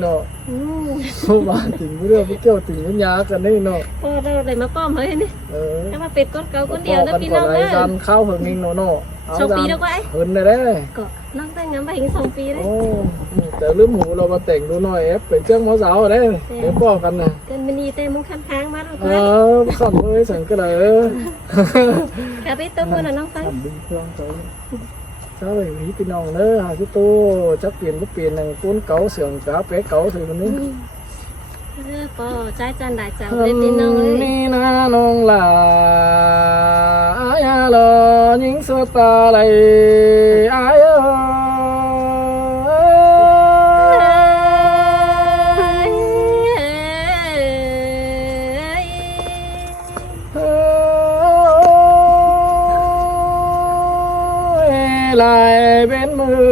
เนาะบ้านถึงเรื่องไปเกี่ยวถึงยากันได้เนาะพอเราได้มาป้อมเฮ้ยนี่ถ้ามาเป็ดก้นเก่าก้นเดียวนะพี่น้อง เล เด้ ยดันเข้าเหิงนิ่งเนาะ2 ปีแล้วก็ไอ้ เหินได้ก็น้องแต่งงานไปถึง2 ปีเลย โอ้แต่ลืมหูเรามาแต่งดูหน่อยเอฟเป็นเจ้าหมอสาวได้เดี๋ยวป้อกันนะ กันมินีเต้มุ้งค้างมาแล้วก็ ขับเลยสั่งก็เลย ค่ะพี่ตัวมือน่ะน้องตั้ง ขับดึงเครื่องไปเจ้าเลยพี่น้องเนอะหาที่ตู้จักเปลี่ยนก็เปลี่ยนหนังก้นเก๋าเสียงกาเป๊ะเก๋าถึงวันนี้ปอใจจันได้จังเลยพี่น้องเลยนี่นะน้องหลาอายลอยิงสตาไหลอายลายเป็นมือ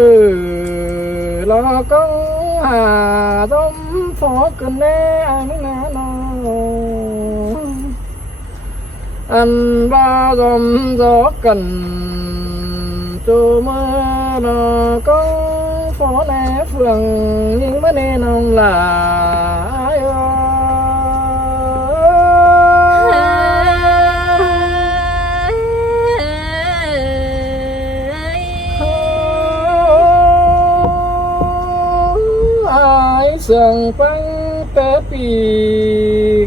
รอก้องหาต้มฟอกันแน่อันนั้นน้องอันบ้าจอมจอกันจูมือรอก้องฟอแน่เฟืองยิงมาแน่น้องหลายเสียงฟังแต่ปี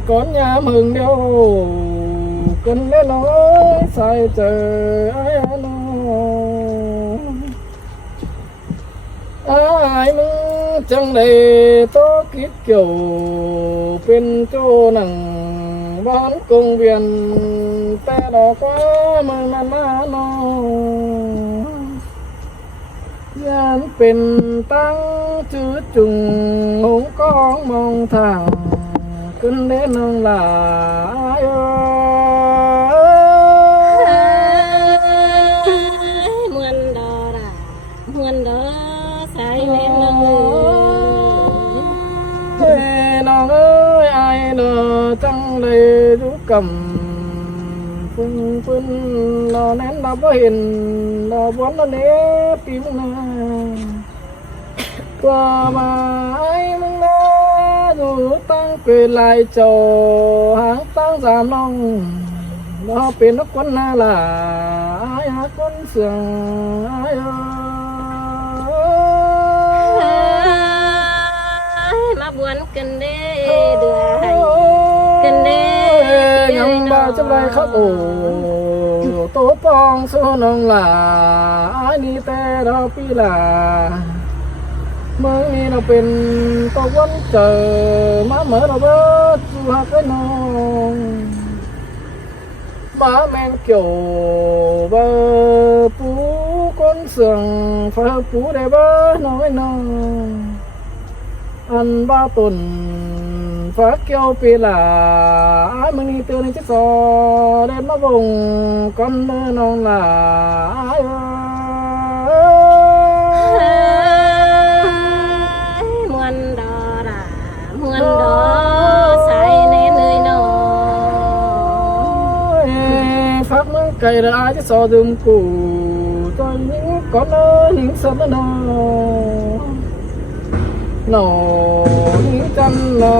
ก่อนยามหึงเดียวกันเล่นน้อยใส่เจอไอ้น้องไอ้มึงจังได้โตคิดเกี่ยวเป็นโจหนังบ้านกงเวียนแต่ดอกว่ามึงมันมาน้องยามเป็นตั้งจืดจุงหงกองมองทางขึ้นเด่นน้องหลายมวนดอล่ะมวนดอสายเล่นน้องน้องเอ้ยไอ้เนอจังเลยรู้กำพึ่งรอแน่นเราบ่เห็นเราบวนเราเนี้ยปีมึงนะกว่ามาไอ้มึงนะอยู่ตั้งเป็นลายโจหางตั้งสามน้องเราเป็นนักคนน่าละไอ้หาคนเสียงไอ้มาบวนกันเด้เดือให้กันเด้ยังบ่จะไรครับโอ้โตปองสู้น้องหลาไอ้นี่แต่เราปีลาเมื่อนี้เราเป็นตะวันเจอมาเมื่อเราเบิดหักไอ้น้องมาแมนเกี่ยวเบอปูก้นเสื่องฟ้าปูได้เบอน้อยน้องอันบ้าตุนฟ้าเกี่ยวปีลาไอ้มึงนี่เตือนจะสอเดินมาบงก้อนเนื้อน้องหลามวนดอล่ะมวนดอสายเล่นเลยน้องฟักมึงไก่ละไอ้จะสอดึงกูตอนนี้ก้อนเนื้อหิงสันน้องหนอนี่กันหนอ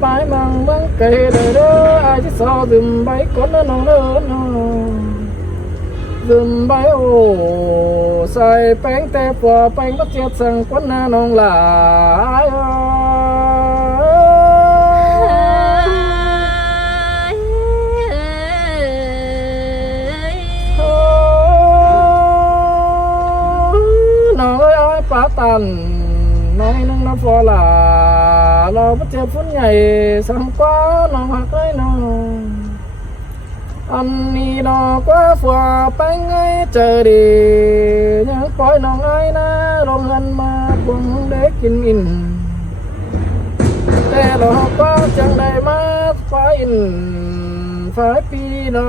ไปมังบังเกยเด้อไอ้ที่สอดึมใบก้นน้องเด้อน้องดึมใบโอใส่แป้งแต่ปอแป้งก็เจ็ดสั่งก้นหน้าน้องหลายน้องเอ้ยป้าตันน้อยนึงน้ำฟอลาเราไม่เจอฝุ่นใหญ่สังกว่าน้องหักไอ้น้องอันนี้น้องกว่าฝัวไปไงเจอดียังปล่อยน้องไอ้นะลงเงินมาพวงได้กินอินแต่เราก็จังได้มาไฟอินไฟปีนอ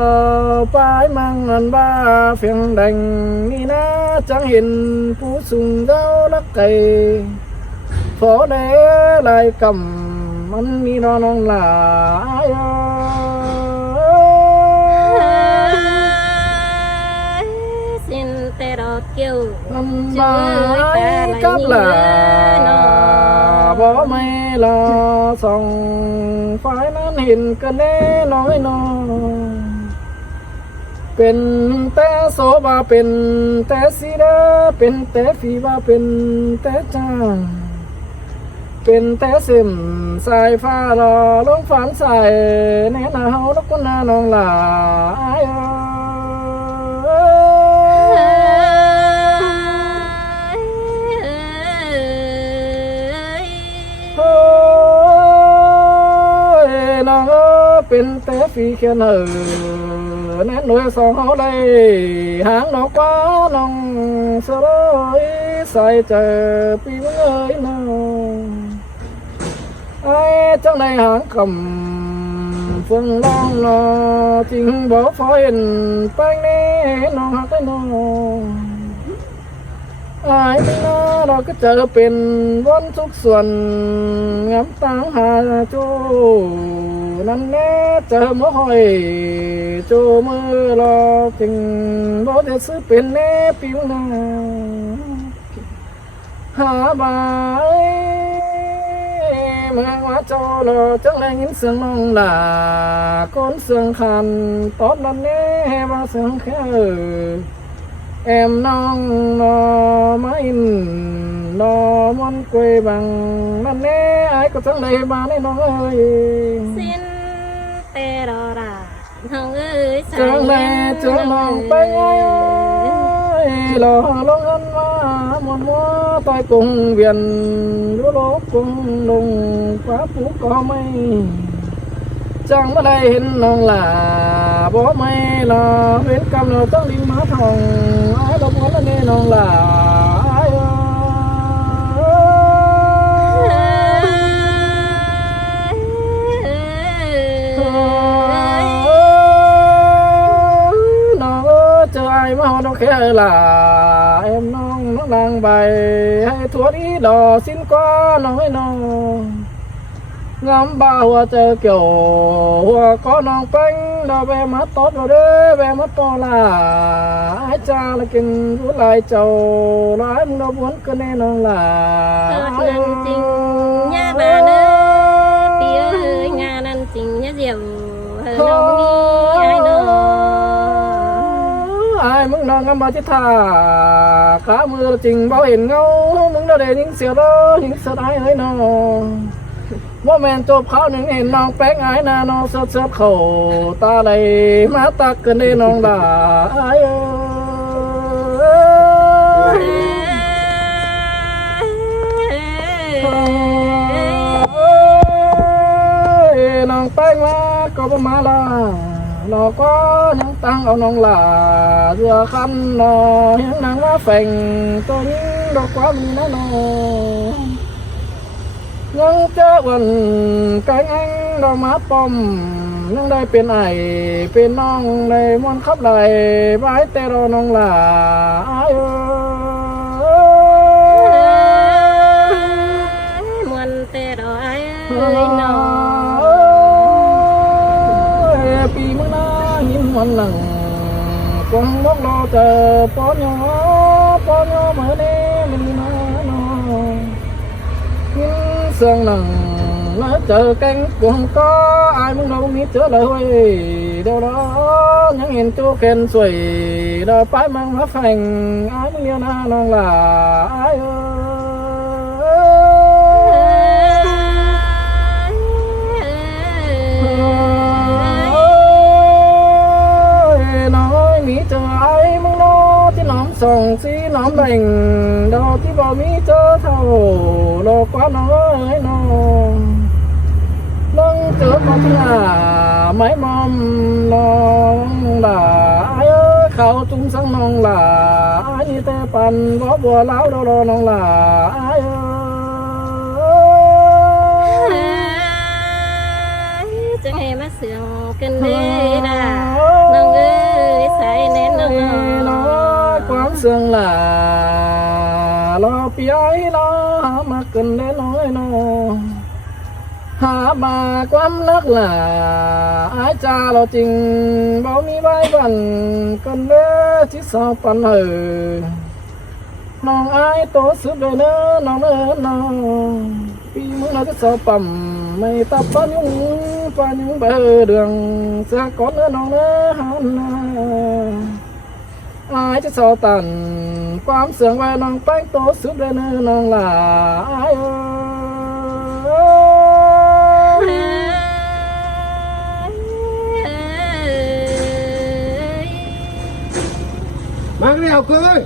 ไปมังอันบ้าเพียงแดงนี่นะจังเห็นผู้สูงเก้าลักไก่พอได้ลายกำมันมีน้องหลายสินแต่ดอกเกี่ยว มันมากับหลาบ่ ละสองฝ่ายนั้นเห็นกันแน่น้อยน้อยเป็นแต่โสบาเป็นแต่สีดาเป็นแต่ฝีบาเป็นแต่จ้าเป็นแต่เส้นสายฟ้าหล่อลงฝันใส่แน่นาเฮาแล้วก็นาน้องหลายโอ้ยน้องเป็นแต่ฝีแค่เนอแน่นหน่วยสองเฮาได้หางนอกว่าน้องสลอยใส่เจอปีเอ้ยน้องไอ้จังในหางคำเฟื่องน้องนอจริงบอกพอเห็นแป้งนี้น้องหักได้น้องไอ้ไม่น่าเราก็เจอเป็นวันทุกส่วนงามตังหาจูนั่นแน่เจอมหอยจูมือรอจริงบอกจะซื้อเป็นแน่ผิวหน้าหาบายเมื่อว่าเจ้าเราจังแรงยินเสียงน้องด่าคนเสียงคันตอบนั่นแน่ว่าเสียงแค่แอมน้องนอไม่นอมันกวยบังนั่นแน่ไอ้ก็จังเลยมาในน้องเอ้ยสิ้นแต่รอราน้องเอ้ยจังเลยเจอน้องไปไงหล่อลงอันมาหมดว่าตายกงเวียนดูโลกกงลงฟ้าผูกก็ไม่จังเมื่อใดเห็นน้องหล่าบอกไม่หล่อเห็นกำเราต้องลิ้นมาทองไอ้เราบอกแล้วนี่น้องหล่าเจอไอ้มาเราแค่หล่าเอ็มน้องน้องนางใบให้ทั่วนี้ดอสิ้นกว่าน้องให้น้องงามบ่าหัวเจอเกี่ยวหัวก็น้องเป็งเราแวมาตอดเราเด้อแวมาปอลาไอ้จ้าละกินรู้ลายเจ้าลายมึงเราบวนก็แน่น้องล่ะเกิดนั่นจริงย่าบาเด้อเปียเอ้ยงานนั่นจริงย่าเดียวเฮ้ยน้องมีไอ้น้องไอ้มึงนอนกันมาที่ท่าขามือจริงเบาเห็นเงามึงเราเด่นยิงเสียแล้วยิงเสียได้เฮ้ยน้องว่าแมนจบเขาหนึ่งเห็นน้องแป้งไอ้นาน้องเสือเข่าตาไหลมาตักกันได้น้องด่าไอ้น้องแป้งมาก็ประมาละเราก็ยังตั้งเอาน้องหล่าเรือคันนอยังนางว่าแฝงตัวนี้ดอกว่ามีนะน้องยังเจอวันไก่แองเรามาปอมยังได้เป็นไอเป็นน้องในมวนขับไหลไว้แต่เราน้องหล่ามวนแต่เราไอ้น้องปีมึงน่าหินวันหลังกวางนกเราเจอปอนยอเหมือนเดิมมันมาน้องเสื่องหนังแล้วเจอแกงกวงก็ไอ้มึงเรามีเจอเลยเดี๋ยวเรายังเห็นตัวแกนสวยเราไปมังมาแฝงไอ้มึงเลี้ยวหน้าน้องหล่าไอ้น้อยมีเจอไอ้มึงน้อที่น้องส่งสีน้องแบ่งดอกที่บ่มีเจอเท่าโลกกว่าน้อยน้องลงเจอมาที่หน้าไม้มอมน้องหล่าไอ้เขาจุงสังน้องหล่าไอ้แต่ปันบัวเล้าเราน้องหล่าไอ้จะให้มาเสียงกันได้ด่าน้องเอ้ยใส่แน่นน้องความเสื่องหล่าเราเปียเรามากันได้น้อยน้องหามาความรักหล่าไอ้จ้าเราจริงบ่มีใบบันกันเด้อที่สาวปันน้องไอ้โตสุดเลยเนอน้องเนอน้องปีมึงน nó rất sao phẩm mày tập bao nhung bờ đường xa có nữa nó nữa hòn ai chứ sao tànความเสื่องไว้น้องแป้งโตสุดเลยน้องล่ะอ้ายmang đi học cương ơi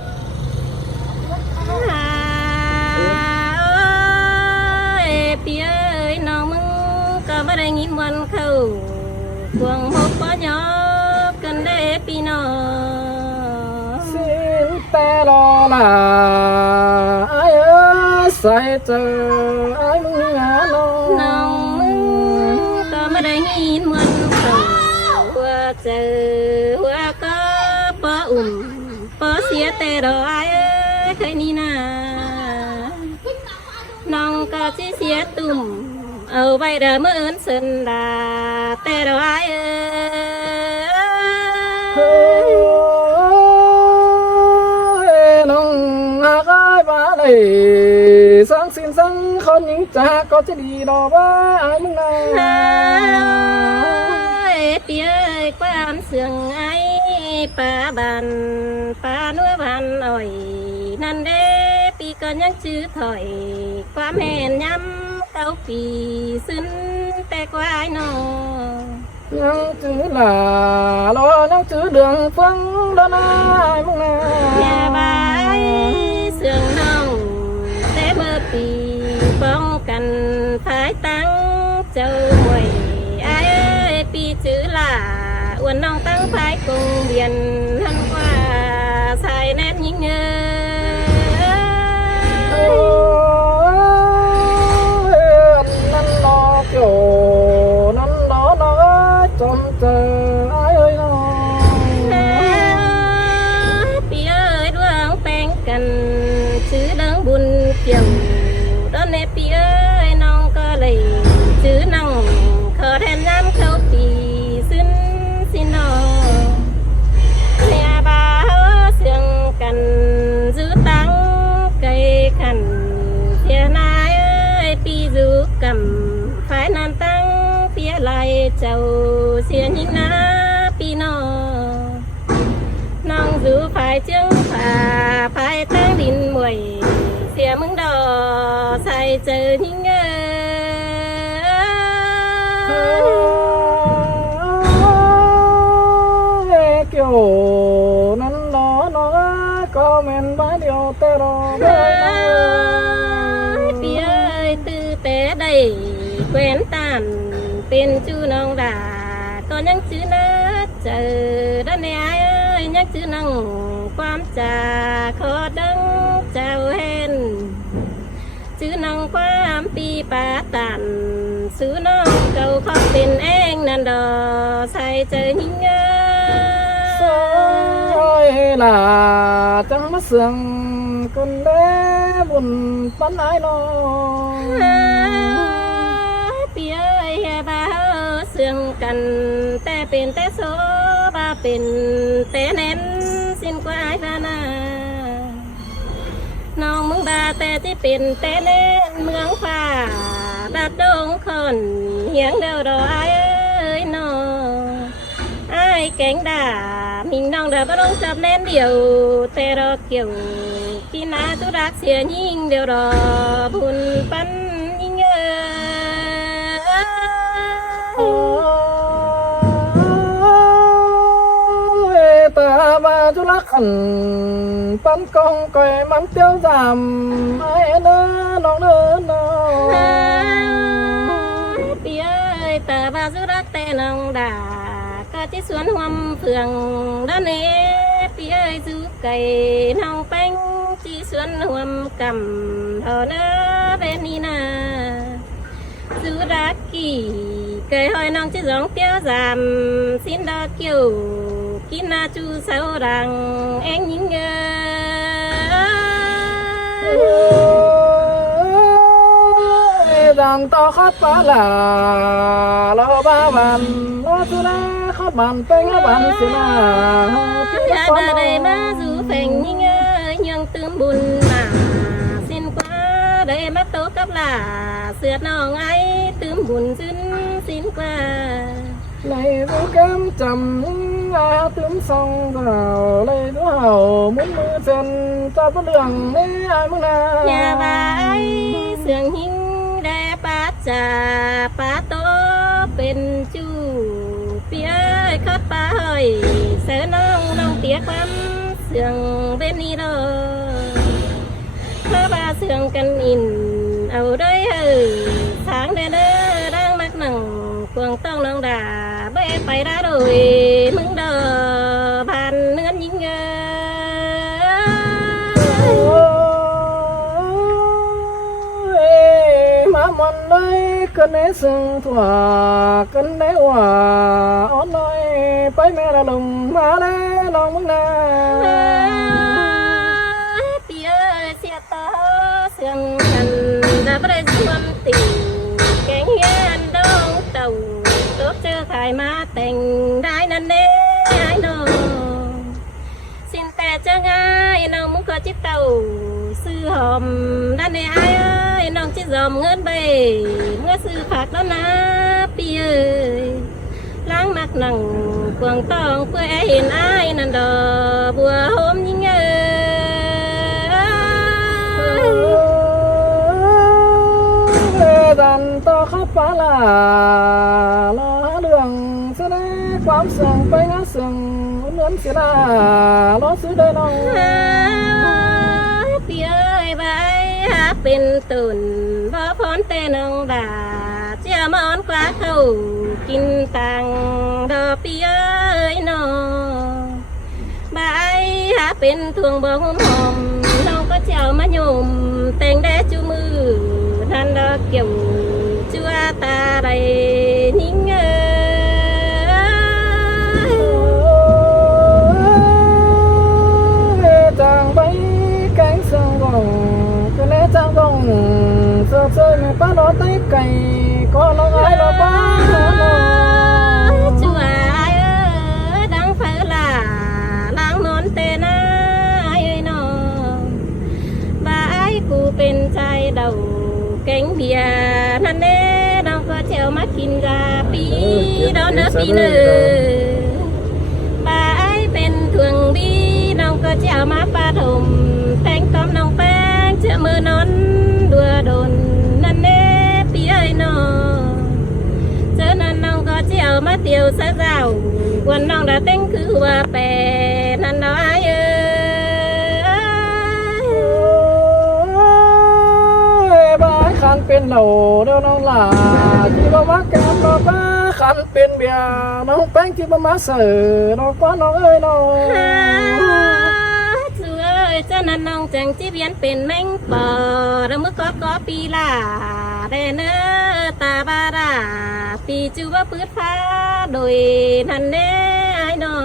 ปีเอ้ยน้องมึงก็ไม่ได้ยินวันเข้าควงหกป้อยอกันได้ปีน้อง xin te lo là ai ơi say chờ ai mừng ngã น้องมึงก็ไม่ได้ยินวันเข้าว่าเจอว่าก็ป้ออุ่มป้อเสียแต่ดอกไอ้เอ้ยเคยนี่นาน้องก็สิเสียตุ่มเอาไว้เด้อมื้ออื่นสันดาแต่ดอกไอ้เอ้ย น้องหากaiบ้าเลยสังสินสังคนหญิงจากก็จะดีดอกว่าไอ้มึงนา ปีเอ้ยความเสื่องไอ้ป่าบันป่านัวบันอ่อยนั่นเด้ปีก่อนยังชื่อถอยความแม่นยำเก้าปีซึ้นแต่กว่าไอ้น้อง ยังจื้อหล่ารอยังจื้อเดืองฟังแล้วนะไอ้มึงนา แม่บายเสื่องน้องแต่เมื่อปีป้องกันภายตั้งเจ้าหวยไอ้เอ้ยปีจื้อหล่าอ้วนน้องตั้งภายกงเบียนทันกว่าสายแนบยิงเอ้ย นั่นรอเกี่ยวนั่นรอน้อยจนเจอไอ้เอ้ยน้อง ปีเอ้ยดวงแป้งกันชื่อดังบุญเกี่ยวตอนนี้ปีเอ้ยน้องก็เลยชื่อนั่งขอแทนน้ำเข้าปีซึ้นสิน้องเนี่ยบ่าวเสียงกันgiữตั้งไกลขันเพียนายเอ้ยปีgiữ cầm phải nàn tăng phía lại chầu xiên nhính ná pi nó nong giữ phải chứng phà phải tăng đinh mùi xìa mừng đò xài chờ nhính ơi kiểu nắn đó nó có men bãi điều tê đó pi ơi tư té đầy quen tànเป็นชื่อน้องด่าก็ยังชื่อนะเจอด้านในไอ้เอ้ยยังชื่อน้องความจ่าขอดังเจ้าเห็นชื่อน้องความปีปาตันซื้อน้องเก่าเขาเป็นเองนั่นดอใส่เจอยิ่งเอ้ rồi là chẳng mất sương con bé buồn bắn ái nó ปีเอ้ยบ่าวเสื่องกันแต่เป็นแต่โซบ่าเป็นแต่เน้นสิ้นกว่าไอ้พานาน้องมึงบาแต่ที่เป็นแต่เน้นเมืองฟ้าบัดดงคนเหียงเดียวดอกไอ้เอ้ยน้องไอ้แกงด่ามิงน้องด่าบ่ต้องจับเน้นเดียวแต่รอเกี่ยวกินนาตุรักเสียยิ่งเดียวดอกบุญปันยิ่งta ba chú lắc khẩn bắn con coi mắm tiêu giảm ai nữa nóปีเอ้ยตาบาสุรักแต่น้องด่าก็ที่สวนหวมเฟืองด้านนี้ปีเอ้ยจูไก่น้องแป้งที่สวนหวมกำเท่าเนื้อเป็นนี่นาจูรักกี่ไก่หอยน้องที่สองเตี้ยวgiảm xin đo kiều kín na chu sâu rằng em nhìn rằng to khát phá là lo ba bàn lo chú la khát bàn bánh khát bàn xí là ya ba đây má dù phèn nhìn nhưng tương buồn mà xin qua đây mắt tố có bắp là sượt nòng ấy tươm buồn xin qua này vũ cam trầm tướng song vào lấy đũa hầu muốn mưa chân ta bất đường mấy ai muốn nào nhà bà ấy sườn hình đẹp bát tố bên chu phía khát bà hơi sớ nong tiếc lắm sườn bên đi đó thơ bà sườn cần in ở đây sáng đến đó đang mắc nằng quần tông nong đà bé bay ra rồi mừng đờ bàn nướng nhìn mà mòn đây cơn é sương thỏa cơn é hòa ón nói phải mẹ là lùng mà lẽ lòng mừng nào tia xe to sương thần đã bắt đầu xuân tình cánh hiên đông tàu tốt chưa khai má tình đai năn nê ai nô xin tè cho ai nông muốn có chiếc tàu sư hòm đan nê ai ơi nông chiếc dòm ngân bề mưa sư phạt đó na pi ơi láng mặt nằng quần tòng quê hiền ai năn đò bùa hôm nhinh đàn to khắp phá là lo đường sẽ đấy quám sừng bay ngã sừng uốn uốn sẽ là lo xứ đây nó pi ơi bayเป็นตุนบ่พ้นเตนองดาเจ้ามอนกว่าเขากินตังดอปีเอ้ยน้องบายหาเป็นทวงบ่หอมหอมน้องก็เจ้ามาโยมแต่งแดจูมือทันดอกเกี่ยวจัวตาใดนิ่งchàng bay cánh sương vòng cái lẽ chàng vòng sợ chơi mà bắt nó tay cày có nó ai nó bắt chúa ai ơi đang phải là đang món tên ai ơi nó bà ai cụเป็นใจเดาแกงเบียร์นั่นเน่น้องก็เที่ยวมากินกาปีดอนเนอปีเนอbà ai เป็นทวงบีน้องก็เที่ยวมาปาถมแต่งต้อมน้องแป้งเชื่อมือนอนดัวโดนนั่นเน่ปีเอ้ยน้องเจอนั่นน้องก็เที่ยวมาเที่ยวสะเจ้าวันน้องđãแต่งคือว่าแปรนั่นน้อยเอ้ย บ้าขันเป็นเหล่าเดี๋ยวน้องหล่าที่บ้าว่าแก้มบ้าขันเป็นเบียร์น้องแป้งที่บ้ามาเสือน้องกว่าน้องเอ้ยน้อง chú ơi cho nên nông chẳng chỉ biếnเป็นแมงปอแล้วเมื่อก็ปีล่าได้เนื้อตาบาราปีจูว่าพืชฟ้าโดยทันเน่ไอ้นอ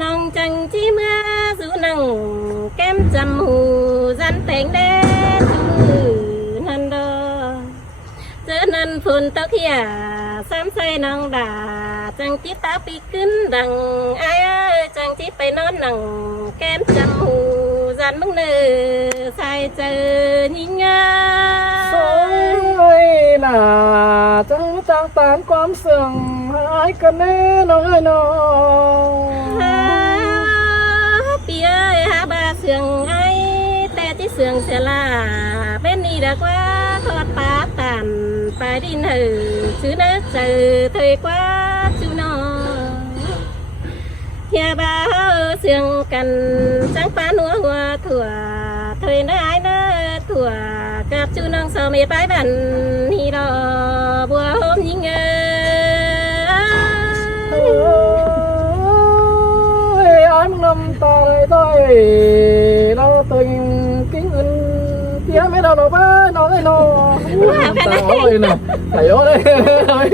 น้องจังจีเมื่อสูนังแก้มจำหูจันแต่งเด้จูมือนันดอเจอนันฝนตกเขียซ้ำใส่น้องด่าจังจีตาปีขึ้นดังไอ้จังจีไปนอนหนังแก้มจำหูจันมึงเนื้อใส่เจอยิ่งอ่ะ Sôi là chẳng chẳng tán quám sừng hai cần nê nó ơi nóปีเอ้ยหาบาเสืองไอ้แต่ที่เสืองเสียละเป็นนี่ดอกว่าทอดปลาตันไปดินหือซื้อเนื้อเจอเธอกว่าจูนอเฮียบาเสืองกันจังปลาหนัวหัวถั่วเธอเนื้อไอ้เนื้อถั่วกับจูนองสอมีไปบันฮีดอบัวหอมยิงAnh nằm tay tay nó tình kính ân tía mấy đâu nó ba nó đây nó. Tao ơi nè, thầy ơi đây.